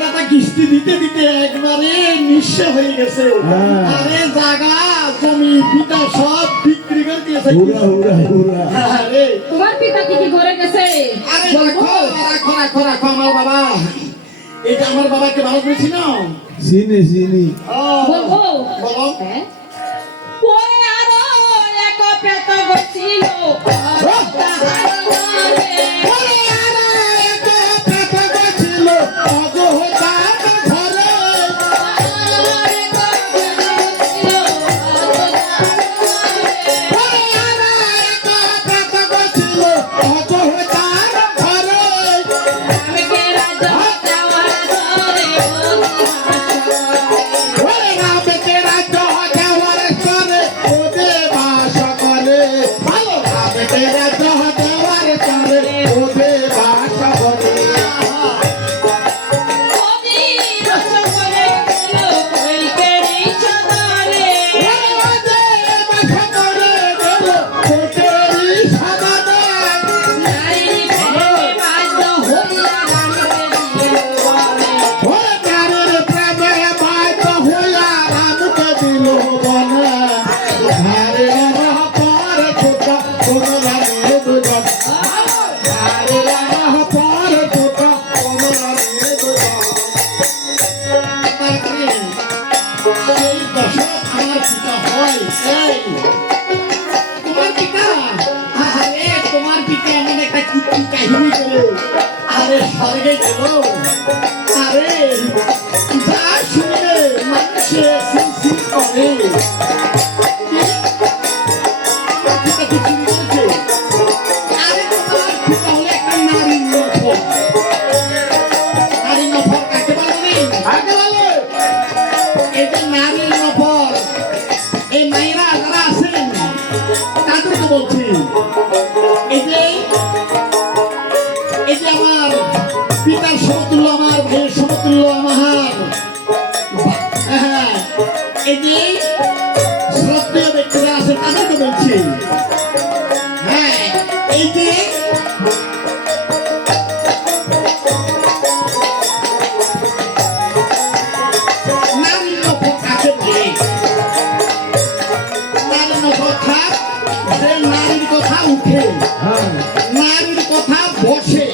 বেটাটা কিস্তি দিতে দিতে একবারে নিঃস্ব হয়ে গেছে। আরে জায়গা জমি পিতা সব বিক্রি করে দিয়েছে। আরে তোমার পিতা কি ঘরে গেছে? আরে রাখো রাখো রাখো রাখো আমার বাবা, এটা আমার বাবাকে ভালো করেছি না? চিনি বলবো বলো। ওরে আরো এক পেট গছিল আরে স্বর্গে গেল। আরে যা শুনে মানুষে সিল করে। আরে তোমার পিতা হলো একটা নারীর নফর। নারীর নফর কাকে বলে? এই যে নারীর নফর, এই মায়েরা যারা আছেন তাদেরকে বলছি, এই যে আমার পিতার সমতুল্য, আমার ভাইয়ের সমতুল্য, আমার এই যে শ্রদ্ধেয় ব্যক্তিরা আছে তাদেরকে বলছি। হ্যাঁ, এই যে নারীর নফর কাকে বলে? নারীর নফর খাপ, যে নারীর কথা উঠে, নারীর কথা বসে,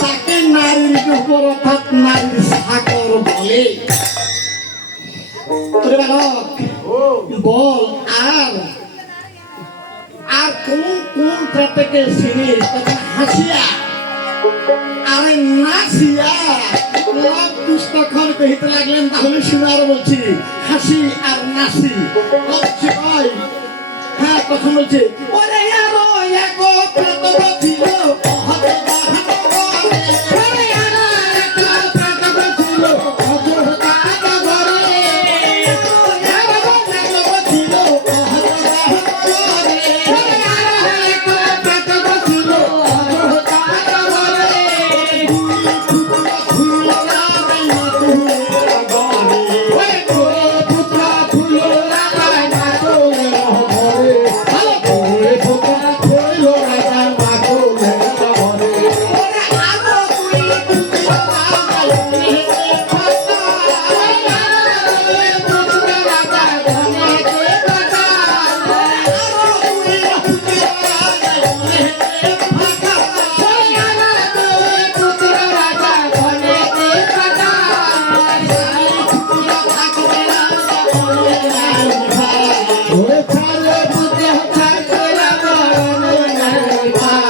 তাকে নারীর উপর অর্থাৎ নারীর সাকর বলে। বল আর আর কোন কোন প্রাতকে চিনিস? তখন হাসিয়া আরে নাসিয়া লাভ দুষ্টক্ষণ কহিতে লাগলেন। তাহলে শুনে আরো বলছি, হাসি আর নাসি বলছি ভাই। হ্যাঁ, তখন বলছে ওরে আরো এক প্রাত ছিল হতে বাহানো বলে। ওরে আরো এক প্রাত ছিল হতে বাহানো বলে। আরো এক ছিল হতে বাহানো বলে। ওরে আরো এক প্রাত ছিল হতে বাহানো বলে। ফুল রাগাই না তুলে বলে। ওরে পুত্র ফুল রাগাই না তুলে বলে। ভালো করে ফুটা ফুল রাগাই না তুলে বলে। ওরে আরো তুই পুত্র রাগাই নে ফাটা। ওরে আরো পুত্র রাগাই নে ফাটা। আরো তুই পুত্র রাগাই নে ফাটা। ওরে আরো পুত্র রাগাই নে ফাটা। সাই পুত্র থাকবে না বলে নাই ভাই। ওরে সারে পুত্র থাকবে না বলে নাই ভাই।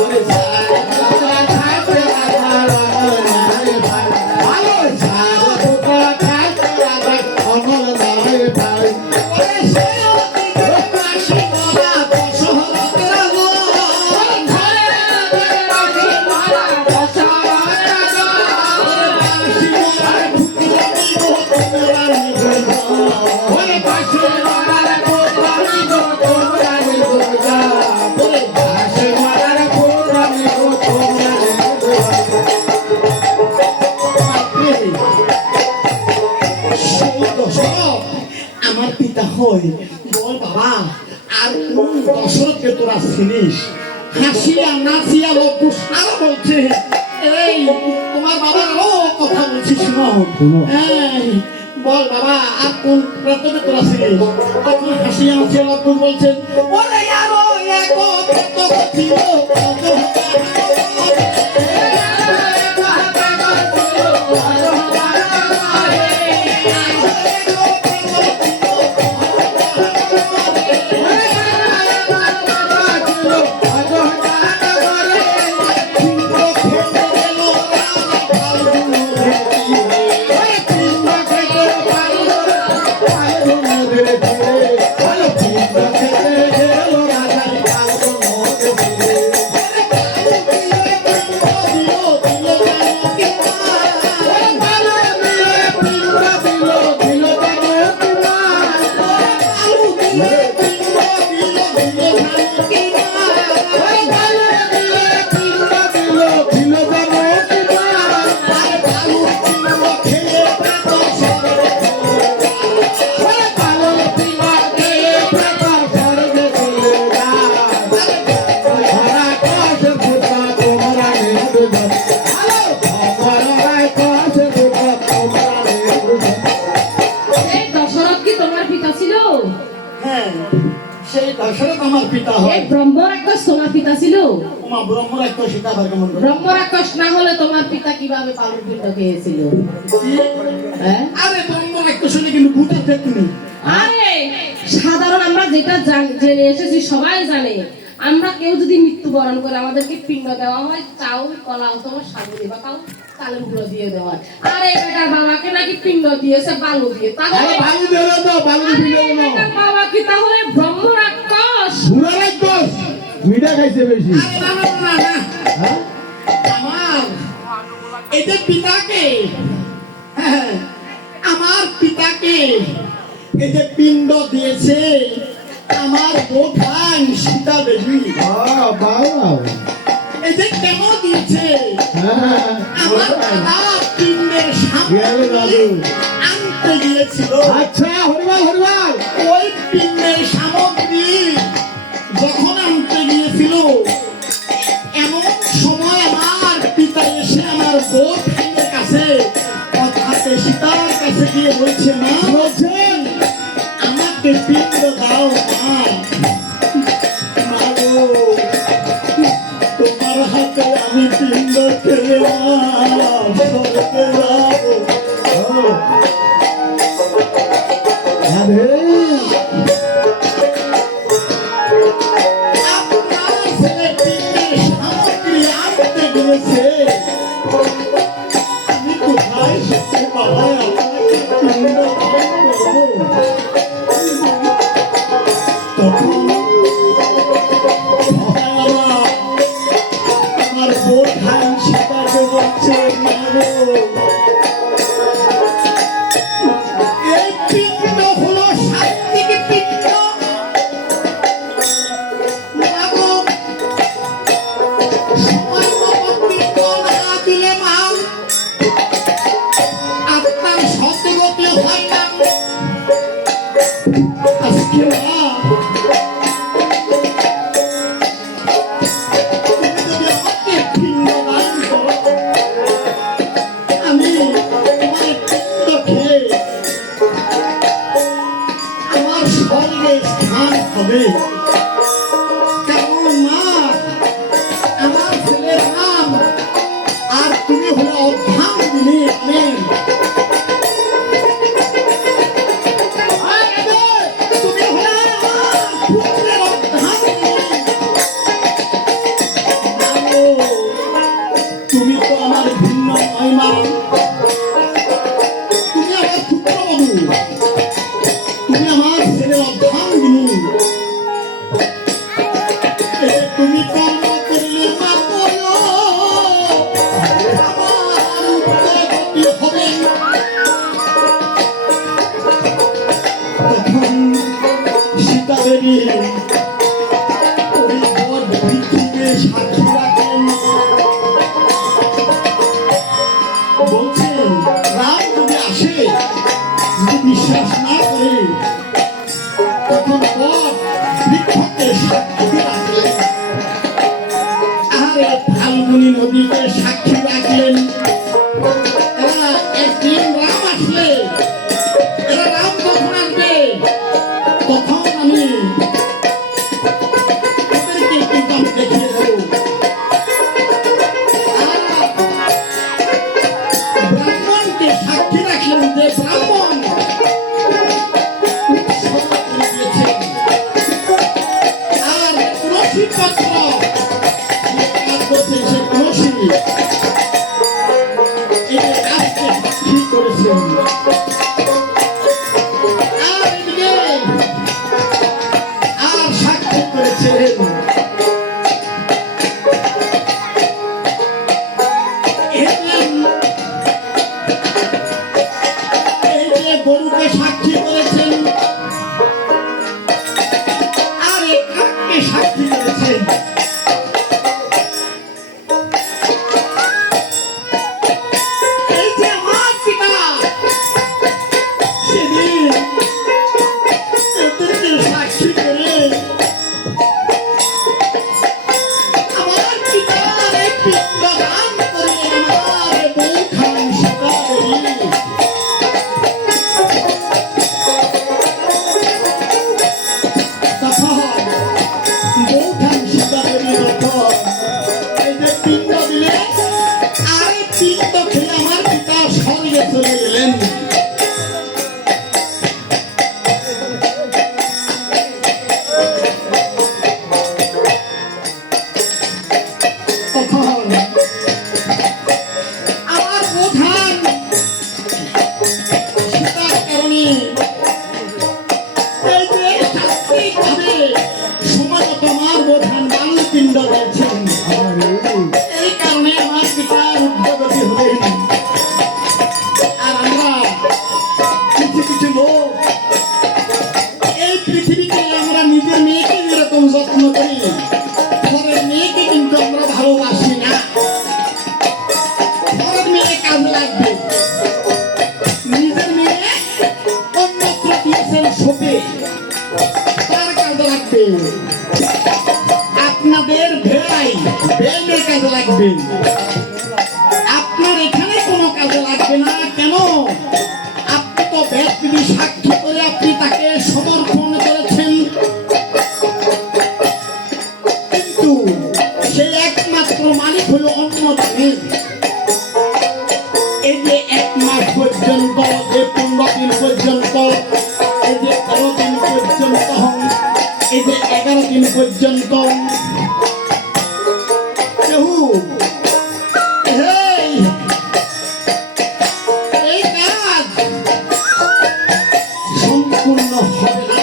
ওরে সারে পুত্র থাকবে না বলে নাই ভাই। ভালো সারে পুত্র থাকবে না বলে নাই ভাই। ওরে সেই অতীতে মাসি বাবা দশহরাতে রাগো। ওরে ঘরে মাসি বাবা দশহরাতে রাগো। ওরে মাসি বাবা পুত্র নিগো তোমরা নিগো। ওরে মাসি বাবার পুত্র নিগো তোমরা নিগো। ওরে মাসি বাবার পুত্র নিগো তোমরা নিগো। আমার পিতা হয়। বল বাবা, আর কোন দশরথকে তোরা চিনিস? হাসিয়া নাচিয়া লোক সারা বলছে। এই তোমার বাবা আরো কথা বলছে। শোনো শোনো। এই, বল বাবা আর কোন প্রান্তরে তোরা ছিলিস তখন হাসি আমাকে অদ্ভুত বলছেন ওরে আরো এক কত ছিল এই দশরথ কি তোমার পিতা ছিল? হ্যাঁ সেই দশরথ আমার পিতা এই হয় ব্রহ্ম রাক্ষস তোমার পিতা ছিল? তোমার ব্রহ্ম রাক্ষস সীতা ভাই কেমন করে? ব্রহ্ম রাক্ষস না হলে তোমার পিতা কিভাবে পালন পিণ্ড খেয়েছিল? হ্যাঁ? আরে ব্রহ্ম রাক্ষস হলে কিন্তু ভূতের তুমি আরে সাধারণ আমরা যেটা জেনে এসেছি সবাই জানে, আমরা কেউ যদি মৃত্যুবরণ করে আমাদেরকে পিণ্ড দেওয়া হয় চাউল কলা অথবা সাগরি বা কাউ চালের গুঁড়ো দিয়ে দেওয়া হয়। আর এই বেটার বাবাকে নাকি পিণ্ড দিয়েছে বালু দিয়ে, তাহলে আরে বালু দিলে তো বালু আরে দিলে এই না বেটার বাবা কি তাহলে ব্রহ্ম রাক্ষস? পুরা রাক্ষস মিঠা খাইছে বেশি আরে না না না না হ্যাঁ আমার এদের পিতাকে হ্যাঁ, আমার পিতাকে এই যে পিণ্ড দিয়েছে আমার বোঠান সীতা দেবী বাবা এই যে কেন দিয়েছে হ্যাঁ আমার দাদা পিণ্ডের গেলে দাদু। সামনে আনতে গিয়েছিল আচ্ছা হরিবাল হরিবাল ওই পিণ্ডের সামগ্রী যখন আনতে গিয়েছিল এমন সময় আমার পিতা এসে আমার বোঠানের কাছে অর্থাৎ সীতার কাছে গিয়ে বলছে মা বলছেন আমাকে পিণ্ড দাও মা মা গো, তোমার হাতে আমি পিণ্ড খেলে স্বর্গে যাবো। আরে আপনার ছেলে পিণ্ডের সামগ্রী আনতে গিয়েছে আমি কোথায় সত্যি বাবা আপনাকে পিণ্ড দান করবো? তখন আমার বোঠান সীতাকে বলছে মা গো, এই পিণ্ড হলো সাত্বিক পিণ্ড মা গো, সময় মতো পিণ্ড না দিলে মা আপনার সতগতি হয় না। আজকে মা তুমি যদি আমাকে পিণ্ড দান করো, আমি তোমার পিণ্ড খেয়ে আমার স্বর্গে স্থান হবে। কেমন মা আমার ছেলের নাম আর তুমি হলো অর্ধাঙ্গিনী আমেন। তুমি হলে আমার পুত্রের অর্ধাঙ্গিনী। মা গো, তুমি তো আমার ভিন্ন নয় মা, তুমি আমার পুত্রবধূ, তুমি আমার ছেলের অর্ধাঙ্গিনী। এই যে তুমি কর্ম করলে মা করো, আমার উত্তরগতি হবে। তখন সীতা দেবী ওই বট বৃক্ষকে সাক্ষী রাখেন, বলছেন রাম যদি আসে যদি বিশ্বাস না করে তখন বট বৃক্ষকে সাক্ষী রাখলেন। আরে ফাল্গুনী নদীকে সাক্ষী রাখলেন। এরা একটি দেখলেন এই যে গরুকে সাক্ষী করেছেন আর এই কাককে সাক্ষী করেছেন। এই যে আমার পিতা সেদিন এদেরকে সাক্ষী করে আমার পিতার এই পিণ্ডদান করে আমার বৌঠান সীতাদেবী তখন বৌঠান সীতাদেবী তখন এই যে পিণ্ড দিলে আর এই পিণ্ড খেয়ে আমার পিতা স্বর্গে চলে গেলেন। তখন আমার প্রধান সীতার কারণে এই যে সাত্বিকভাবে সময় মতো আমার প্রধান বাল্যপিণ্ড দিয়েছেন। এই কারণে আমার পিতার উদ্যোগী হলেন। আর আমরা কিছু কিছু লোক এই পৃথিবীতে আমরা নিজের মেয়েকে যেরকম যত্ন করি ঘরের মেয়েকে কিন্তু আমরা ভালোবাসি না। ঘরের মেয়ে কাজে লাগবে, নিজের মেয়ে অন্যত্র দিয়েছেন শোকে তার কাজে লাগবে। আপনাদের বেআইনের কাজে লাগবে, আপনার এখানে কোনো কাজে লাগবে না। কেন? আপনি তো ব্যক্তি সাক্ষী করে আপনি তাকে সমর্পণ করেছেন, কিন্তু সেই একমাত্র মালিক হলো অন্য দানের। এই যে 1 মাস পর্যন্ত, যে 15 দিন পর্যন্ত, এই যে 13 দিন পর্যন্ত, এই যে 11 দিন পর্যন্ত কেউ এই কাজ সম্পূর্ণ হবে না।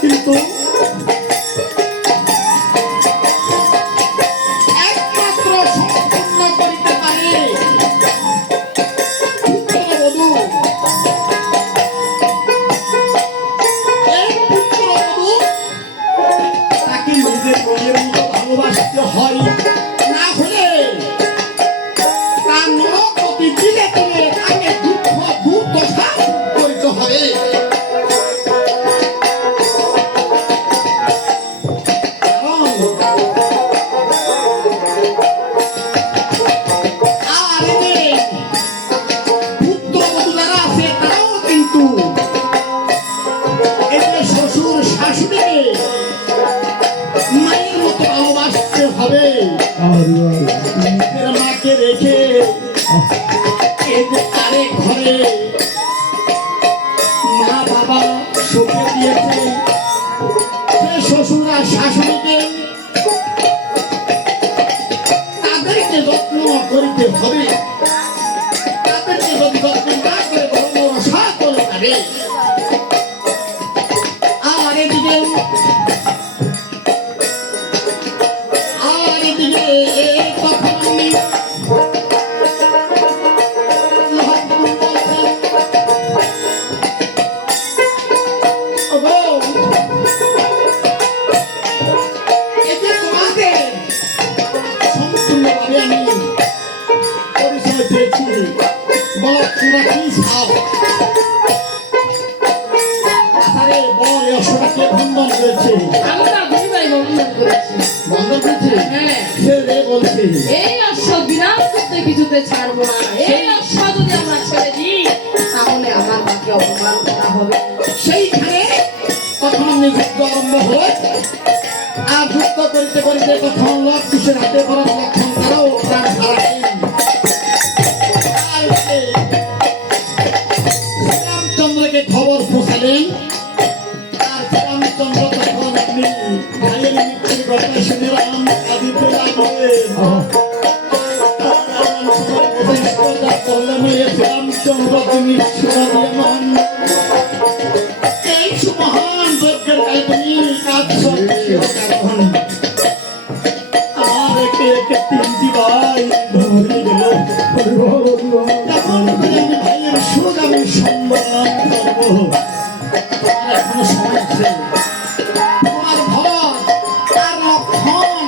কিন্তু একমাত্র সম্পূর্ণ করিতে পারে পুত্রবধূ। এই পুত্রবধূ তাকে নিজের মেয়ের মতো ভালোবাসতে হয়, না হলে তার নরকতি দিলে তুলে তাকে দুঃখ দুর্দশা করতে হবে। আর এই পুত্রবধূ যারা আছে তারাও কিন্তু এই যে শ্বশুর শাশুড়িকে মায়ের মতো ভালোবাসতে হবে। নিজের মাকে রেখে এই যে আরেক ঘরে মা বাবা সুখে দিয়েছে, সে শ্বশুর আর শাশুড়িকে তাদেরকে যত্ন করিতে হবে। তাদেরকে যদি যত্ন না করে ধর্ম রসা করে পারে। আর এদিকে তখন আমি বলছেন, ওগো, এতে তোমাদের সম্পূর্ণভাবে আমি পরিচয় পেয়েছি। বল তোরা কি চাও? আরে বল এই অশ্বটা কে বন্ধন করেছে? আমরা দুই ভাই বন্ধন করেছি। বন্ধন করেছে? হ্যাঁ। সে বলছে এই অশ্ব বিরাম করতে কিছুতে ছাড়বো না। এই অশ্ব যদি আমরা ছেড়ে দিই তাহলে আমার মাকে অপমান করা হবে। সেইখানে তখন যুদ্ধ আরম্ভ হয়। আর যুদ্ধ করিতে করিতে তখন লোক কিসের হাতে করার লক্ষণ তারাও প্রাণ হারালেন। আর শ্রীরামচন্দ্রকে খবর পৌঁছালেন। আর শ্রীরামচন্দ্র তখন আপনি ভাইয়ের মৃত্যুর কথা শুনে রাম কাঁদিতে লাগলেন। শ্রীরামচন্দ্র তুমি সুরামান এই সুমহান যজ্ঞের কালে তুমি কাজ করছো। ধন